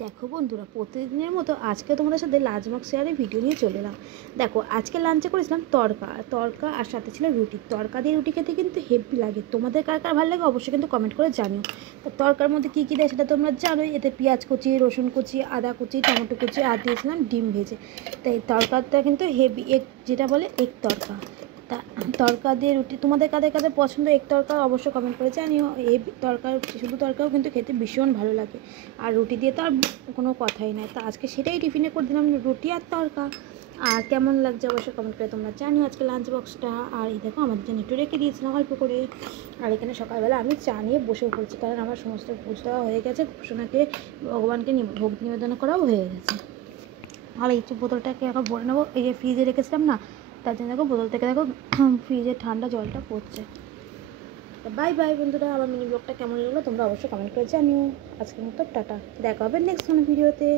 দেখো বন্ধুরা, প্রতিদিনের মতো আজকে তোমাদের সাথে লাঞ্চবক শেয়ারের ভিডিও নিয়ে চলে এলাম। দেখো, আজকে লাঞ্চে করেছিলাম তড়কা তড়কা আর সাথে ছিল রুটি। তড়কা দিয়ে রুটি খেতে কিন্তু হেভি লাগে। তোমাদের কার কার ভালো লাগে অবশ্যই কিন্তু কমেন্ট করে জানিও। তো তড়কার মধ্যে কী কী দেয় সেটা তোমরা জানোই। এতে পেঁয়াজ কুচি, রসুন কুচি, আদা কুচি, টমেটো কুচি আর দিয়েছিলাম ডিম ভেজে। তাই তড়কাটা কিন্তু হেভি, এগ যেটা বলে এগ তড়কা। তা তড়কা দিয়ে রুটি তোমাদের কাদের কাদের পছন্দ এগ তড়কা অবশ্যই কমেন্ট করে জানিও। এই তড়কা শুধু তড়কাও কিন্তু খেতে ভীষণ ভালো লাগে, আর রুটি দিয়ে তো আর কোনো কথাই নাই। তো আজকে সেটাই টিফিনে করে দিলাম, রুটি আর তড়কা। আর কেমন লাগছে অবশ্যই কমেন্ট করে তোমরা জানিও আজকে লাঞ্চ বক্সটা। আর এই দেখো, আমাদের জন্য একটু রেখে দিয়েছিলাম অল্প করে। আর এখানে সকালবেলা আমি চা নিয়ে বসে পড়ছি, কারণ আমার সমস্ত পুজো দেওয়া হয়ে গেছে, ঘোষণাকে ভগবানকে ভোগ নিবেদন করাও হয়ে গেছে। আর এই বোতলটাকে এখন ভরে নেবো। এই যে ফ্রিজে রেখেছিলাম না, তার জন্য দেখো বোতল থেকে দেখো ফ্রিজের ঠান্ডা জলটা পড়ছে। বাই বাই বন্ধুরা, আমার মিনি ব্লগটা কেমন লাগলো তোমরা অবশ্যই কমেন্ট করে জানিও। আজকের মতো টাটা, দেখা হবে নেক্সট কোনো ভিডিওতে।